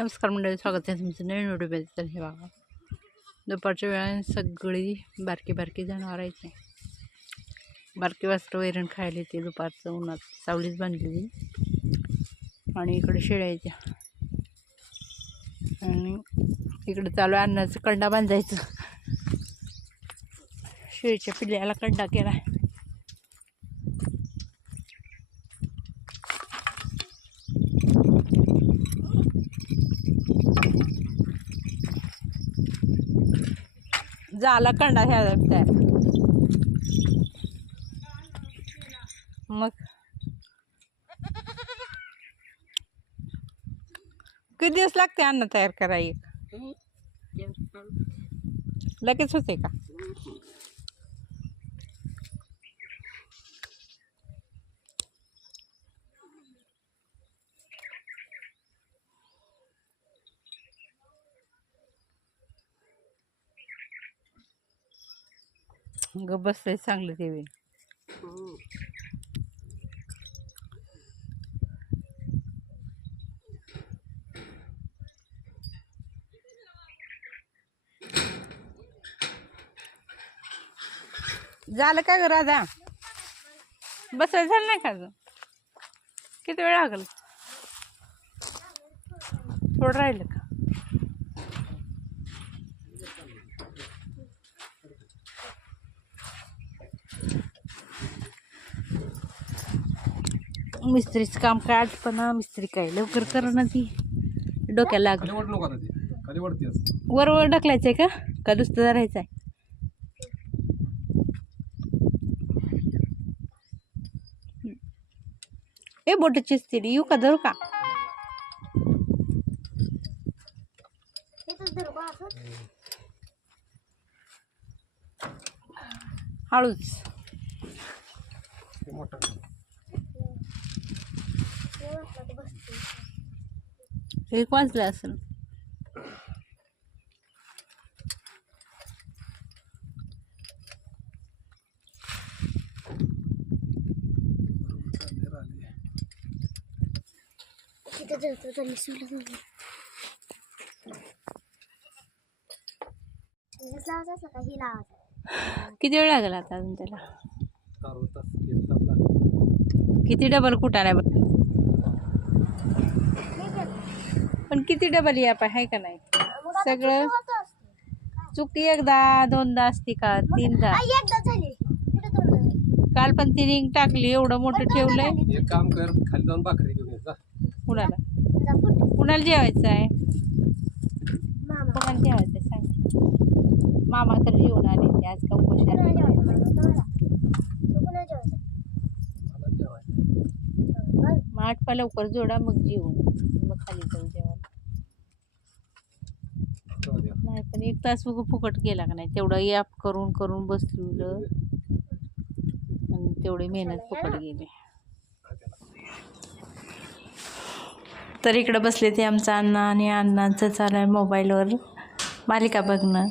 नमस्कार मंडळी स्वागत आहे तुमचं नवीन व्हिडिओ तर हे बघा दुपारच्या वेळा सगळी बारकी बारकी जनावर आहेत बारकी वासरं वैरण खायला येते दुपारचं उन्हात सावलीच बांधलेली. आणि इकडे शेळ्या आणि इकडे चालू आहे अन्नाचं कंडा बांधायचं. शेळीच्या पिल्ल्याला कंडा केला झाला कंडा ह्या तयार मग? किती दिवस लागते अन्न तयार करा एक लगेच होते का? ग बसलंय चांगलं ते बी. झालं का ग राधा? बसायला झालं नाही का अजून? किती वेळ लागल? थोडं राहिलं का? मिस्त्रीचं काम काय पण मिस्त्री काय लवकर कर ना ती. डोक्याला लागलं. खाली वाढ नको आता ती. खाली वाढतेच वर वर ढकलायचंय का? का नुसतं धरायचंय? ए बोट चिसतील येऊ का? धरू का? हळूच. ते मोठा. एक वाजलं असेल. किती वेळ लागला आता अजून त्याला? किती डबल कुठं नाही बरं पण किती डबल या पाय आहे का नाही? सगळं चुकी एकदा दोनदा असती का? तीनदा. काल पण ती रिंग टाकली एवढं मोठं ठेवलंय. एक काम कर खाली जाऊन भाकरी घेऊन कुणाला? कुणाला जेवायचं आहे? कोणाला जेवायचं आहे सांग. मामा तर जेवण आले ते आज का मग आठपा लवकर जोडा मग जेवून मग खाली जाऊ नाही पण एक तास उगं फुकट गेला का नाही? तेवढं याप करून करून बसलेलं. आणि तेवढी मेहनत फुकट गेली. तर इकडं बसले ते आमचं अण्णा आणि अण्णांचं चालू आहे मोबाईलवर मालिका बघणं.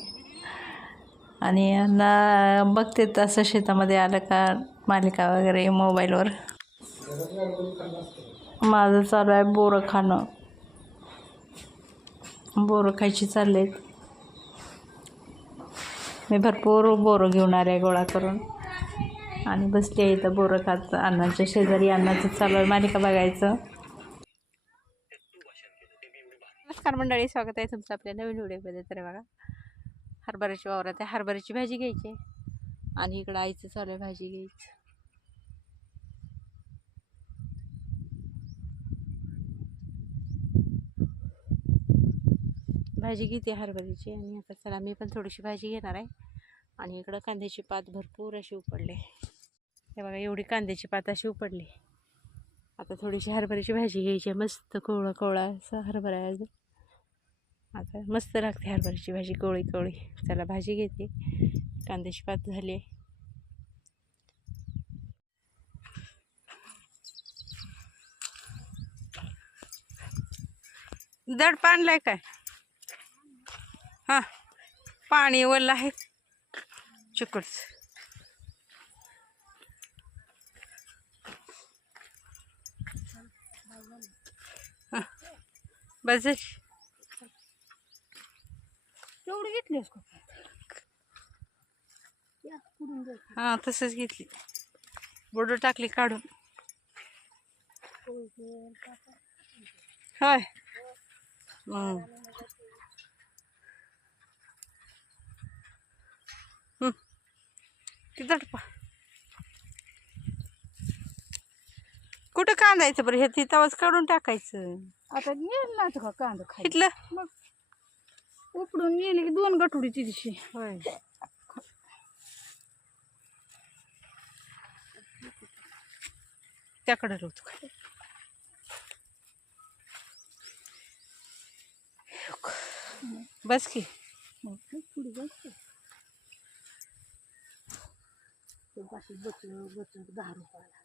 आणि अण्णा बघते तसं शेतामध्ये आलं का मालिका वगैरे मोबाईलवर. माझं चालू आहे बोरं खाणं. बोरं खायची चाललेत. मी भरपूर बोरं घेऊन आले गोळा करून. आणि बसली आहे इथं बोरं खात अन्नाच्या शेजारी अन्नाचं चालू आहे. मालिका बघायचं. नमस्कार मंडळी स्वागत आहे तुमचं आपल्या नवीन व्हिडिओमध्ये. तर बघा हरभऱ्याची वावरात आहे. हरभऱ्याची भाजी घ्यायची आणि इकडं आईचं चालू आहे भाजी घ्यायची. भाजी घेते हरभऱ्याची आणि आता चला मी पण थोडीशी भाजी घेणार आहे. आणि इकडं कांद्याची पात भरपूर अशी उपडले. हे बघा एवढी कांद्याची पात अशी उपडली. आता थोडीशी हरभऱ्याची भाजी घ्यायची आहे. मस्त कोवळा कोवळा असं हरभरा आहे. अजून आता मस्त लागते हरभऱ्याची भाजी कोळी कोवळी. चला भाजी घेते. कांद्याची पात झाली आहे. दड पाणलाय काय? हां पाणी ओलं आहे. चिकूच. हां बस पुढून जाऊ. हां तसंच घेतली. बोर्ड टाकली काढून. होय हं. हं. किती टपा कुठं कांदायचं बरं? हे तिथं काढून टाकायचं. आता नेल ना का कांदा इथलं? मग उपडून नेली की दोन गठुडी तिथशी होय. त्याकडे रोत बस की. पुढे जायचं ते बाशी बचक बचक दहा रुपयाला